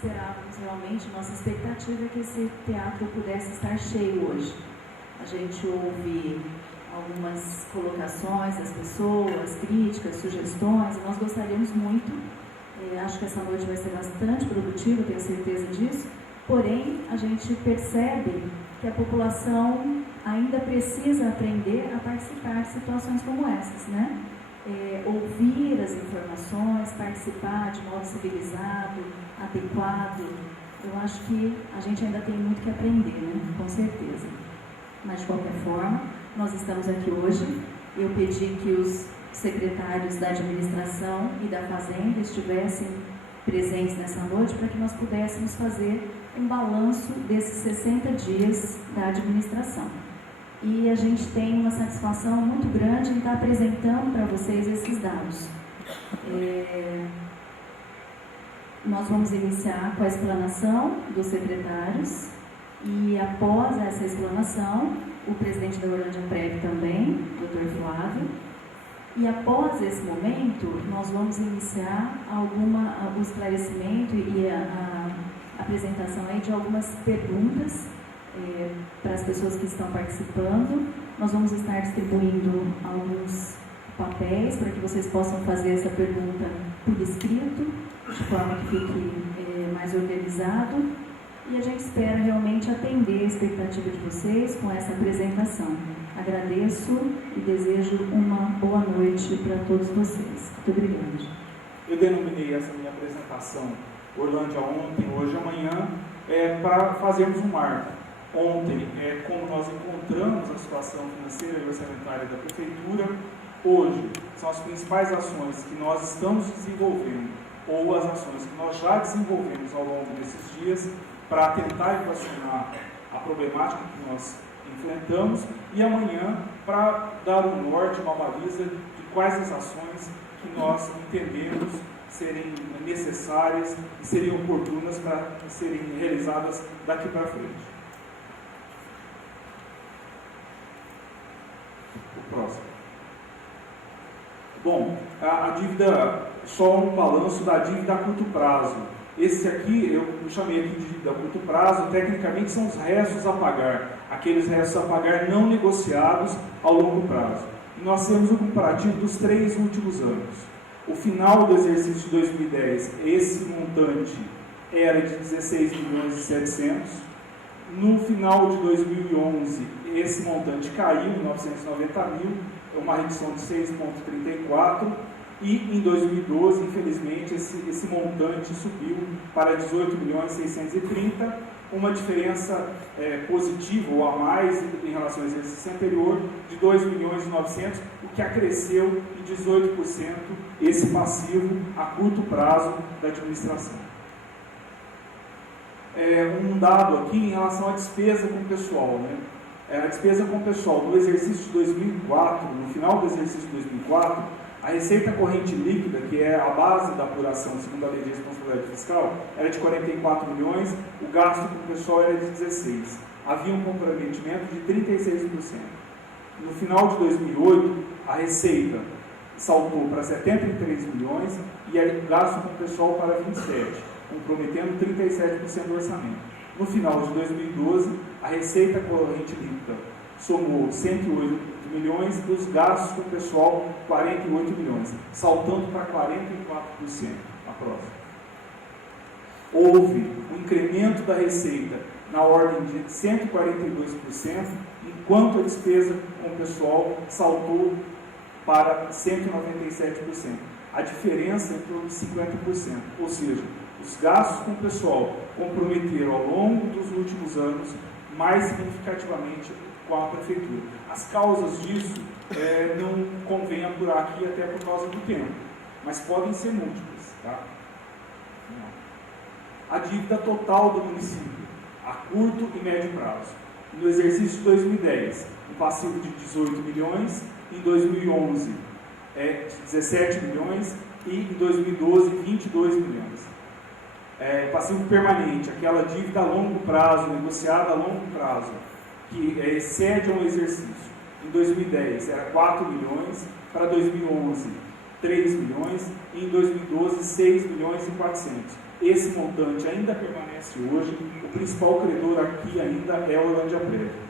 Esperávamos realmente, nossa expectativa é que esse teatro pudesse estar cheio hoje. A gente ouve algumas colocações das pessoas, críticas, sugestões, e nós gostaríamos muito, acho que essa noite vai ser bastante produtiva, tenho certeza disso, porém a gente percebe que a população ainda precisa aprender a participar de situações como essas, né? Ouvir as informações, participar de modo civilizado, adequado. Eu acho que a gente ainda tem muito que aprender, né? Com certeza. Mas, de qualquer forma, nós estamos aqui hoje. Eu pedi que os secretários da administração e da fazenda estivessem presentes nessa noite para que nós pudéssemos fazer um balanço desses 60 dias da administração. E a gente tem uma satisfação muito grande em estar apresentando para vocês esses dados. Nós vamos iniciar com a explanação dos secretários e após essa explanação, o presidente da Orlândia-Prev também, Dr. Flávio, e após esse momento, nós vamos iniciar o esclarecimento e a apresentação aí de algumas perguntas para as pessoas que estão participando. Nós vamos estar distribuindo alguns papéis para que vocês possam fazer essa pergunta por escrito, de forma que fique mais organizado. E a gente espera realmente atender a expectativa de vocês com essa apresentação. Agradeço e desejo uma boa noite para todos vocês. Muito obrigada. Eu denominei essa minha apresentação Orlândia ontem, hoje e amanhã, para fazermos um marco. Ontem, como nós encontramos a situação financeira e orçamentária da Prefeitura, hoje são as principais ações que nós estamos desenvolvendo, ou as ações que nós já desenvolvemos ao longo desses dias, para tentar equacionar a problemática que nós enfrentamos, e amanhã para dar um norte, uma baliza de quais as ações que nós entendemos serem necessárias e seriam oportunas para serem realizadas daqui para frente. O próximo. Bom, a dívida, só um balanço da dívida a curto prazo. Esse aqui, eu chamei aqui de dívida a curto prazo, tecnicamente são os restos a pagar, aqueles restos a pagar não negociados ao longo prazo. E nós temos um comparativo dos 3 últimos anos. O final do exercício de 2010, esse montante era de 16 milhões e 700. No final de 2011, esse montante caiu em 990 mil, é uma redução de 6,34. E em 2012, infelizmente, esse montante subiu para 18 milhões e 630, uma diferença positiva ou a mais em relação ao exercício anterior de 2 milhões e 900, o que acresceu em 18% esse passivo a curto prazo da administração. Um dado aqui em relação à despesa com o pessoal, né? A despesa com o pessoal do exercício de 2004, no final do exercício de 2004, a receita corrente líquida, que é a base da apuração segundo a Lei de Responsabilidade Fiscal, era de 44 milhões, o gasto com o pessoal era de 16. Havia um comprometimento de 36%. No final de 2008, a receita saltou para 73 milhões e o gasto com o pessoal para 27, comprometendo 37% do orçamento. No final de 2012, a receita corrente líquida somou 108 milhões e os gastos com o pessoal 48 milhões, saltando para 44% a próxima. Houve um incremento da receita na ordem de 142%, enquanto a despesa com o pessoal saltou para 197%. A diferença é em torno de 50%, ou seja, os gastos com o pessoal comprometeram ao longo dos últimos anos mais significativamente com a Prefeitura. As causas disso não convém apurar aqui até por causa do tempo, mas podem ser múltiplas. Tá? A dívida total do município, a curto e médio prazo. No exercício de 2010, um passivo de 18 milhões, em 2011, 17 milhões e em 2012, 22 milhões. Passivo permanente, aquela dívida a longo prazo, negociada a longo prazo, que excede um exercício. Em 2010 era 4 milhões, para 2011 3 milhões e em 2012 6 milhões e 400. Esse montante ainda permanece hoje, o principal credor aqui ainda é a Orlândia-Prévio.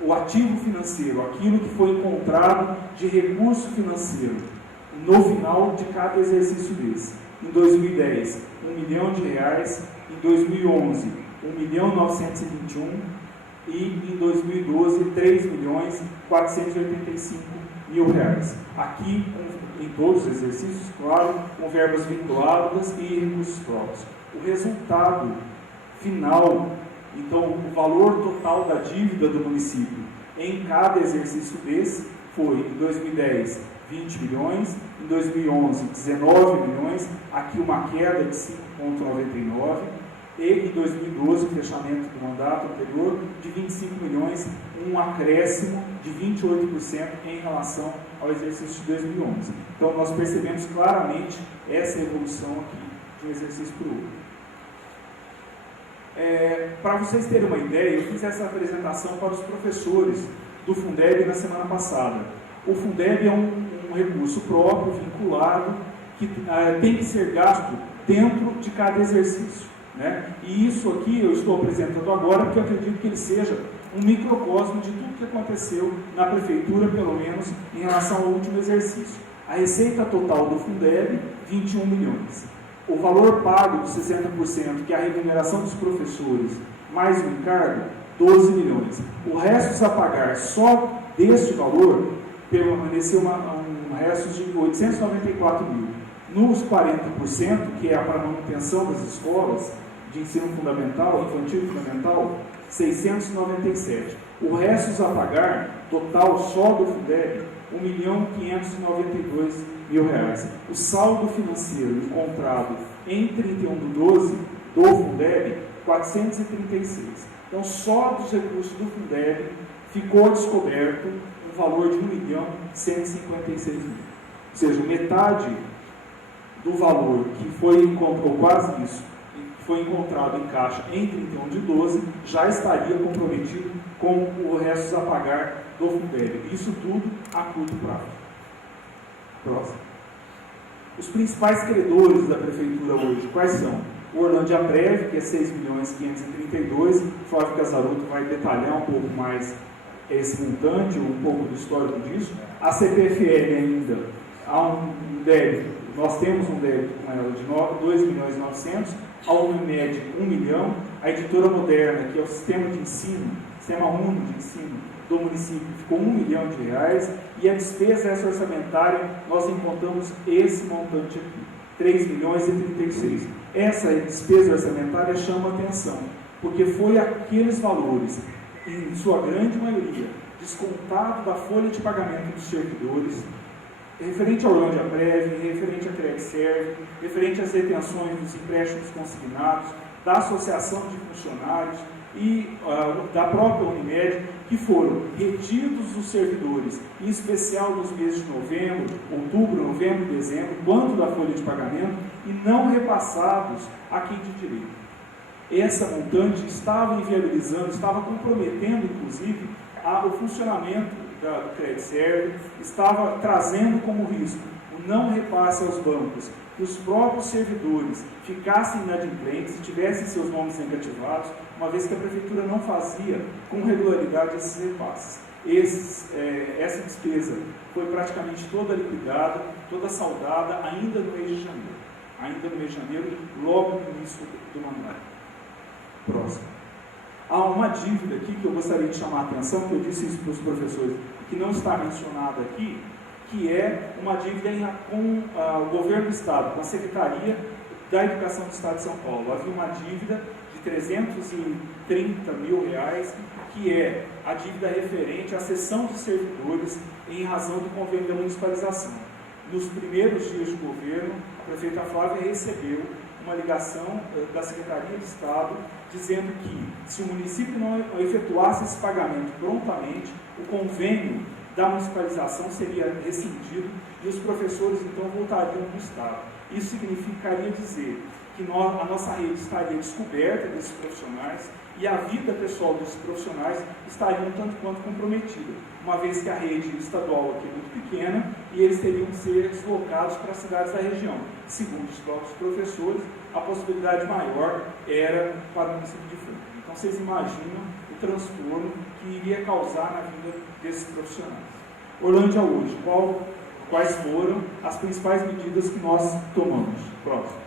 O ativo financeiro, aquilo que foi encontrado de recurso financeiro no final de cada exercício desse. Em 2010, R$ 1 milhão, em 2011, R$ 1.921.000 e em 2012, R$ 3.485.000. Aqui, em todos os exercícios, claro, com verbas vinculadas e recursos próprios. O resultado final, então, o valor total da dívida do município em cada exercício desse foi, em 2010, 20 milhões, em 2011, 19 milhões, aqui uma queda de 5,99, e em 2012, o fechamento do mandato anterior, de 25 milhões, um acréscimo de 28% em relação ao exercício de 2011. Então, nós percebemos claramente essa evolução aqui de um exercício para o outro. Para vocês terem uma ideia, eu fiz essa apresentação para os professores do Fundeb na semana passada. O Fundeb é um recurso próprio, vinculado, que tem que ser gasto dentro de cada exercício, né? E isso aqui eu estou apresentando agora porque eu acredito que ele seja um microcosmo de tudo que aconteceu na prefeitura, pelo menos em relação ao último exercício. A receita total do Fundeb, 21 milhões. O valor pago de 60%, que é a remuneração dos professores, mais o encargo, 12 milhões. O resto a pagar só deste valor, permaneceu um resto de 894 mil. Nos 40%, que é para a manutenção das escolas de ensino fundamental, infantil e fundamental, 697. O resto a pagar, total só do Fundeb, R$ 1.592.000. O saldo financeiro encontrado em 31/12 do Fundeb, 436. Então, só dos recursos do Fundeb ficou descoberto um valor de R$ 1.156.000. Ou seja, metade do valor que foi encontrado, ou quase isso, que foi encontrado em caixa em 31/12, já estaria comprometido com o resto a pagar do Fundeb. Isso tudo a curto prazo. Próximo. Os principais credores da prefeitura hoje, quais são? O Orlândia-Prévio, que é 6.532.000, o Flávio Casaroto vai detalhar um pouco mais esse montante, um pouco do histórico disso. A CPFL ainda, há um débito, nós temos um débito com ela de 2.900.000, a Unimed 1 milhão, a Editora Moderna, que é o sistema de ensino, sistema único de ensino do município, ficou R$ 1 milhão, e a despesa essa orçamentária, nós encontramos esse montante aqui, 3.036.000. Essa despesa orçamentária chama atenção, porque foi aqueles valores, em sua grande maioria, descontado da folha de pagamento dos servidores, referente ao Orlândia-Prévio, referente à CredServe, referente às retenções dos empréstimos consignados, da Associação de Funcionários e da própria Unimed, que foram retidos os servidores, em especial nos meses de novembro, outubro, novembro e dezembro, quanto da folha de pagamento, e não repassados a quem de direito. Essa montante estava inviabilizando, estava comprometendo, inclusive, o funcionamento do CredServe, estava trazendo como risco o não repasse aos bancos, que os próprios servidores ficassem inadimplentes e tivessem seus nomes negativados, uma vez que a prefeitura não fazia com regularidade esses repasses. Essa despesa foi praticamente toda liquidada, toda saldada, ainda no mês de janeiro. Logo no início do mandato. Próximo. Há uma dívida aqui que eu gostaria de chamar a atenção, que eu disse isso para os professores, que não está mencionada aqui, que é uma dívida com o governo do Estado, com a Secretaria da Educação do Estado de São Paulo. Havia uma dívida de R$ 330.000, que é a dívida referente à cessão de servidores em razão do convênio da municipalização. Nos primeiros dias de governo, a prefeita Flávia recebeu uma ligação da Secretaria de Estado dizendo que, se o município não efetuasse esse pagamento prontamente, o convênio da municipalização seria rescindido e os professores então voltariam para o Estado. Isso significaria dizer que a nossa rede estaria descoberta desses profissionais e a vida pessoal desses profissionais estaria um tanto quanto comprometida, uma vez que a rede estadual aqui é muito pequena e eles teriam que ser deslocados para as cidades da região. Segundo os próprios professores, a possibilidade maior era para o município de Franca. Então vocês imaginam o transtorno que iria causar na vida desses profissionais. Orlândia hoje, quais foram as principais medidas que nós tomamos? Próximo.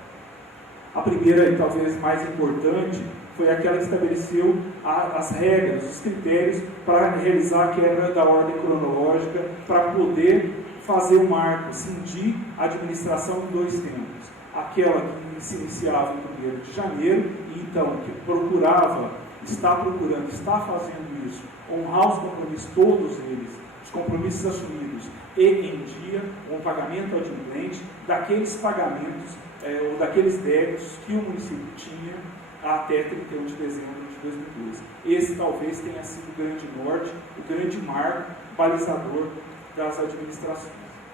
A primeira e talvez mais importante foi aquela que estabeleceu as regras, os critérios para realizar a quebra da ordem cronológica, para poder fazer o marco, cindir a administração em 2 tempos. Aquela que se iniciava em 1º de janeiro, e então que está fazendo isso, honrar os compromissos, todos eles, os compromissos assumidos, e em dia, o pagamento adimplente daqueles pagamentos, ou daqueles débitos que o município tinha até 31 de dezembro de 2012. Esse talvez tenha sido o grande norte, o grande marco balizador das administrações.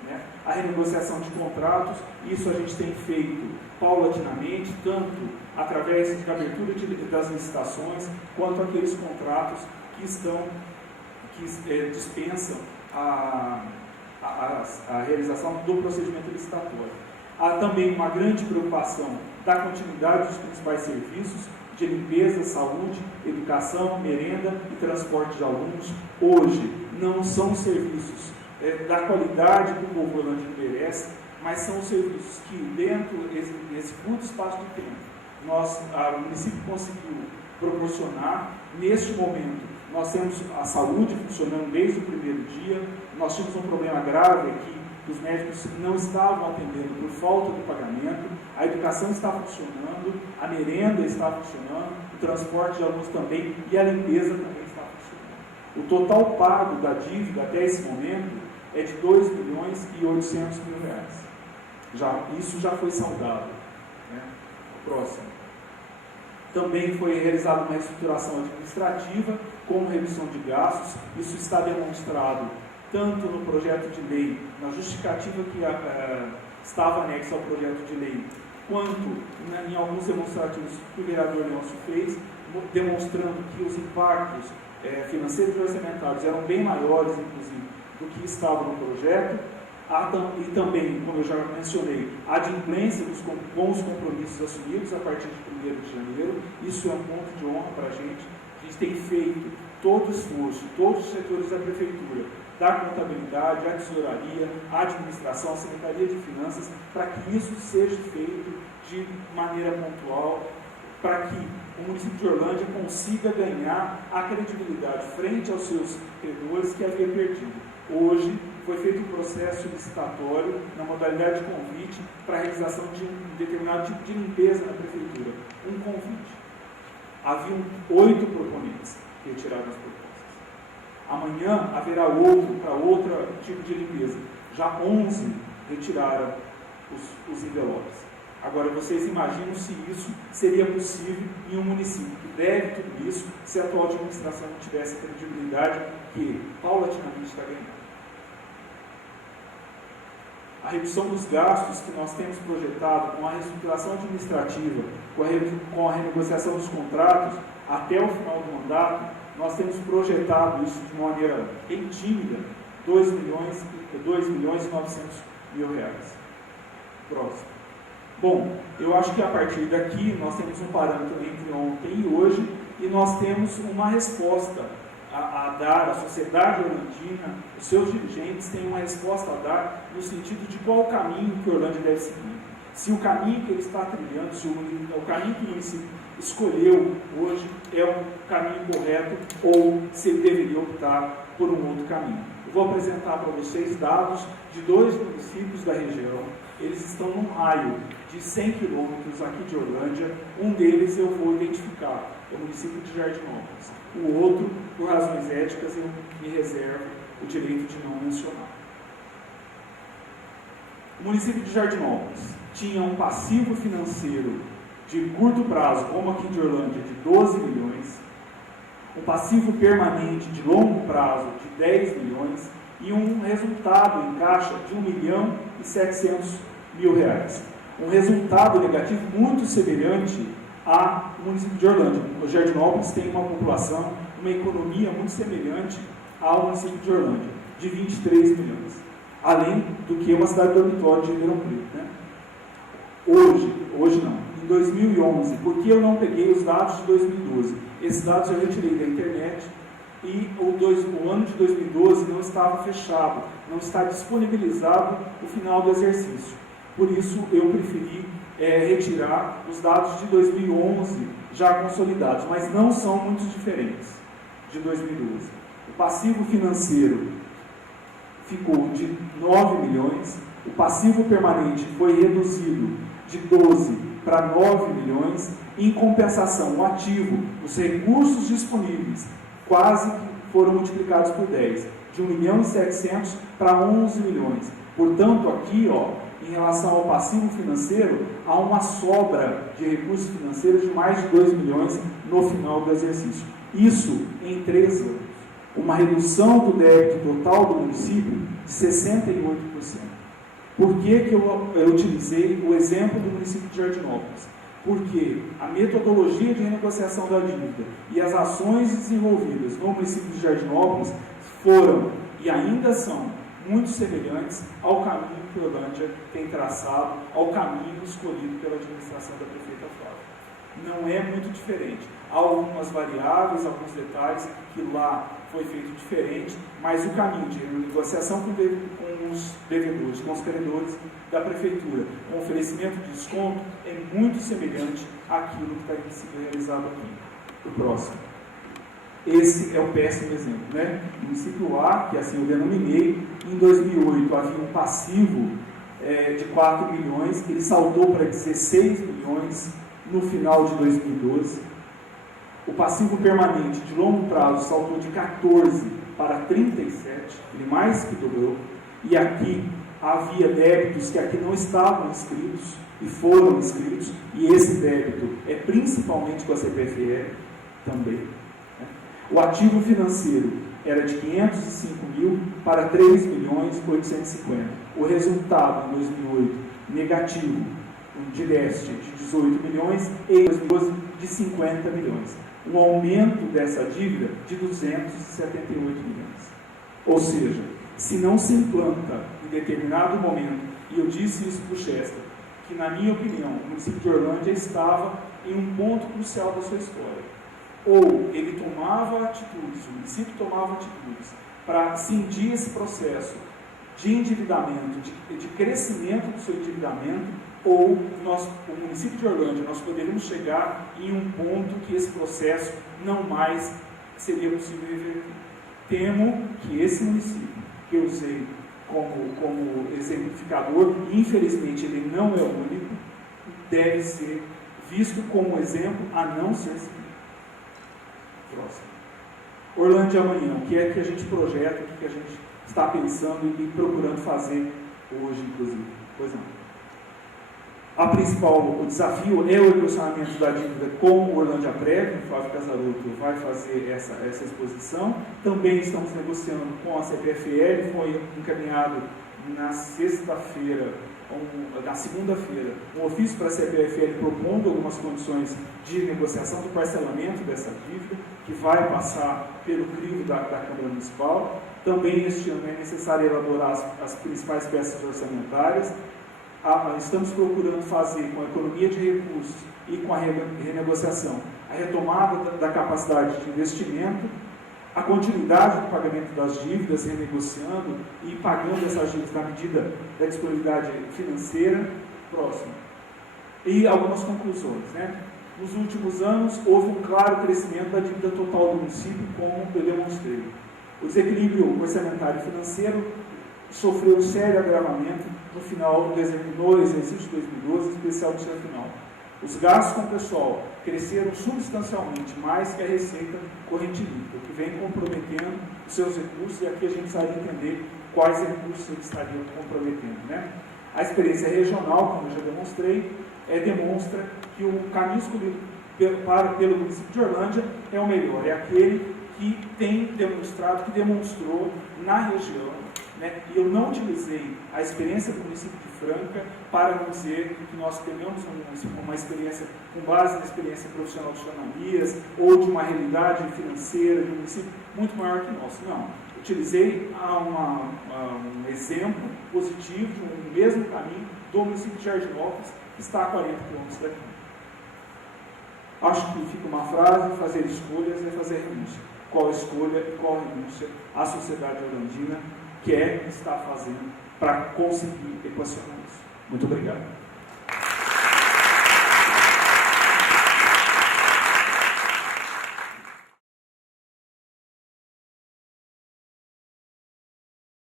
Né? A renegociação de contratos, isso a gente tem feito paulatinamente, tanto através da abertura das licitações, quanto aqueles contratos que dispensam a realização do procedimento licitatório. Há também uma grande preocupação da continuidade dos principais serviços de limpeza, saúde, educação, merenda e transporte de alunos. Hoje, não são serviços da qualidade que o povo orlandino merece, mas são serviços que, dentro desse curto espaço de tempo, o município conseguiu proporcionar. Neste momento, nós temos a saúde funcionando desde o primeiro dia. Nós tínhamos um problema grave aqui, que os médicos não estavam atendendo por falta de pagamento, a educação está funcionando, a merenda está funcionando, o transporte de alunos também, e a limpeza também está funcionando. O total pago da dívida até esse momento é de R$ 2.800.000. Isso já foi saldado. Né? Próximo. Também foi realizada uma reestruturação administrativa, com redução de gastos. Isso está demonstrado tanto no projeto de lei, na justificativa que estava anexa ao projeto de lei, quanto em alguns demonstrativos que o vereador Leôncio fez, demonstrando que os impactos financeiros e orçamentários eram bem maiores, inclusive, do que estava no projeto. E também, como eu já mencionei, a adimplência com os compromissos assumidos a partir de 1º de janeiro. Isso é um ponto de honra para a gente. A gente tem feito todo o esforço, todos os setores da prefeitura, da contabilidade, a tesouraria, a administração, a secretaria de finanças, para que isso seja feito de maneira pontual, para que o município de Orlândia consiga ganhar a credibilidade frente aos seus credores que havia perdido. Hoje foi feito um processo licitatório na modalidade de convite para a realização de um determinado tipo de limpeza na prefeitura. Um convite. Haviam 8 proponentes que retiraram as propostas. Amanhã haverá outro para outro tipo de limpeza. Já 11 retiraram os envelopes. Agora, vocês imaginam se isso seria possível em um município que deve tudo isso, se a atual administração não tivesse a credibilidade que paulatinamente está ganhando. A redução dos gastos que nós temos projetado com a reestruturação administrativa, com a renegociação dos contratos, até o final do mandato, nós temos projetado isso de uma maneira bem tímida, R$ 2.900.000. Próximo. Bom, eu acho que a partir daqui nós temos um parâmetro entre ontem e hoje, e nós temos uma resposta a dar, a sociedade orlandina, os seus dirigentes têm uma resposta a dar no sentido de qual o caminho que Orlândia deve seguir. Se o caminho que ele está trilhando, se o caminho que o município escolheu hoje é o caminho correto, ou se ele deveria optar por um outro caminho. Eu vou apresentar para vocês dados de 2 municípios da região. Eles estão num raio de 100 quilômetros aqui de Orlândia. Um deles eu vou identificar, é o município de Jardinópolis. O outro, por razões éticas, eu me reservo o direito de não mencionar. O município de Jardinópolis tinha um passivo financeiro de curto prazo, como aqui de Orlândia, de 12 milhões, um passivo permanente de longo prazo de 10 milhões e um resultado em caixa de R$1.700.000. Um resultado negativo muito semelhante ao município de Orlândia. O Jardinópolis tem uma população, uma economia muito semelhante ao município de Orlândia, de 23 milhões. além do que uma cidade dormitório de Ribeirão Preto, né? Hoje não. Em 2011, porque eu não peguei os dados de 2012? Esses dados eu retirei da internet e o ano de 2012 não estava fechado, não está disponibilizado o final do exercício. Por isso eu preferi retirar os dados de 2011 já consolidados, mas não são muito diferentes de 2012. O passivo financeiro ficou de 9 milhões, o passivo permanente foi reduzido de 12 para 9 milhões, em compensação, o ativo, os recursos disponíveis, quase que foram multiplicados por 10, de 1 milhão e 700 para 11 milhões. Portanto, aqui, em relação ao passivo financeiro, há uma sobra de recursos financeiros de mais de 2 milhões no final do exercício. Isso em 3 anos. Uma redução do débito total do município de 68%. Por que eu utilizei o exemplo do município de Jardinópolis? Porque a metodologia de renegociação da dívida e as ações desenvolvidas no município de Jardinópolis foram e ainda são muito semelhantes ao caminho que a Orlândia tem traçado, ao caminho escolhido pela administração da prefeita Flávia. Não é muito diferente. Há algumas variáveis, alguns detalhes que lá foi feito diferente, mas o caminho de negociação com os devedores, com os credores da prefeitura, com oferecimento de desconto, é muito semelhante àquilo que está sendo realizado aqui. O próximo. Esse é o péssimo exemplo, né? O município A, que assim eu denominei, em 2008 havia um passivo de 4 milhões, ele saltou para 16 milhões no final de 2012. O passivo permanente de longo prazo saltou de 14 para 37, ele mais que dobrou. E aqui havia débitos que aqui não estavam inscritos e foram inscritos, e esse débito é principalmente com a CPFL também. O ativo financeiro era de 505 mil para 3 milhões 850. O resultado em 2008 negativo, de déficit de 18 milhões e em 2012 de 50 milhões. Um aumento dessa dívida de 278 milhões. Ou seja, se não se implanta em determinado momento, e eu disse isso para o Chester, que na minha opinião o município de Orlândia estava em um ponto crucial da sua história. Ou ele tomava atitudes, o município tomava atitudes para cindir esse processo de endividamento, de crescimento do seu endividamento, ou o município de Orlândia, nós poderíamos chegar em um ponto que esse processo não mais seria possível reverter. Temo que esse município, que eu usei como exemplificador, e infelizmente ele não é o único, deve ser visto como exemplo a não ser seguido. Próximo. Orlândia amanhã, o que é que a gente projeta, o que a gente está pensando e procurando fazer hoje, inclusive? Pois não. O desafio é o equacionamento da dívida com o Orlândia Prévio. O Flávio Casaroto vai fazer essa exposição. Também estamos negociando com a CPFL, foi encaminhado na segunda-feira, um ofício para a CPFL propondo algumas condições de negociação do parcelamento dessa dívida, que vai passar pelo crivo da Câmara Municipal. Também este ano é necessário elaborar as principais peças orçamentárias. Estamos procurando fazer com a economia de recursos e com a renegociação a retomada da capacidade de investimento, a continuidade do pagamento das dívidas, renegociando e pagando essas dívidas na medida da disponibilidade financeira. Próximo. E algumas conclusões, né? Nos últimos anos, houve um claro crescimento da dívida total do município, como eu demonstrei. O desequilíbrio orçamentário e financeiro sofreu um sério agravamento no exercício de 2012, em especial no seu final. Os gastos com o pessoal cresceram substancialmente mais que a receita corrente líquida, o que vem comprometendo os seus recursos, e aqui a gente precisaria entender quais recursos eles estariam comprometendo, né? A experiência regional, como eu já demonstrei, demonstra que o caminho escolhido pelo município de Orlândia é o melhor, é aquele que tem demonstrado, que demonstrou na região, né? E eu não utilizei a experiência do município de Franca para não dizer que nós tenhamos uma experiência com base na experiência profissional de Ananias ou de uma realidade financeira de um município muito maior que o nosso. Não. Utilizei um exemplo positivo de um mesmo caminho do município de Jardinópolis, que está a 40 quilômetros daqui. Acho que fica uma frase: fazer escolhas é fazer renúncia. Qual escolha e qual renúncia a sociedade orlandina quer estar fazendo para conseguir equacionar isso? Muito obrigado.